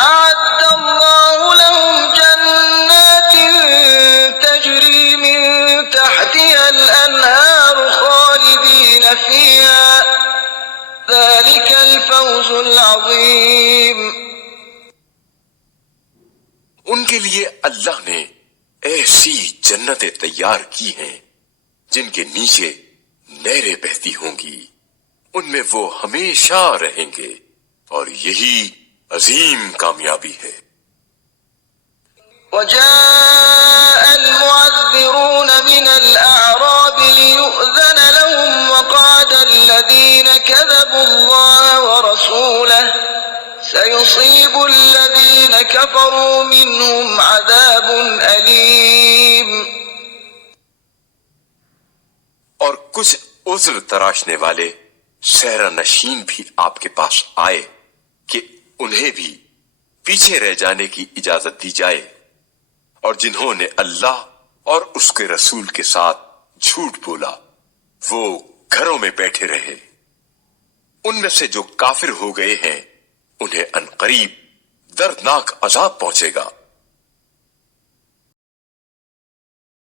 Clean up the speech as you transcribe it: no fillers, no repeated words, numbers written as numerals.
أعد الله لهم جنات تجري من تحتها الأنهار خالدين فيها ذلك الفوز العظيم. ان کے لیے اللہ نے ایسی جنتیں تیار کی ہیں جن کے نیچے نہریں بہتی ہوں گی، ان میں وہ ہمیشہ رہیں گے، اور یہی عظیم کامیابی ہے. وجاء المعذرون من الأعراب ليؤذن لهم وقعد الذين كذبوا الله ورسوله سيصيب الذين كفروا منهم عذاب أليم. اور کچھ عذر تراشنے والے صحرا نشین بھی آپ کے پاس آئے کہ انہیں بھی پیچھے رہ جانے کی اجازت دی جائے، اور جنہوں نے اللہ اور اس کے رسول کے ساتھ جھوٹ بولا وہ گھروں میں بیٹھے رہے. ان میں سے جو کافر ہو گئے ہیں انہیں عنقریب دردناک عذاب پہنچے گا.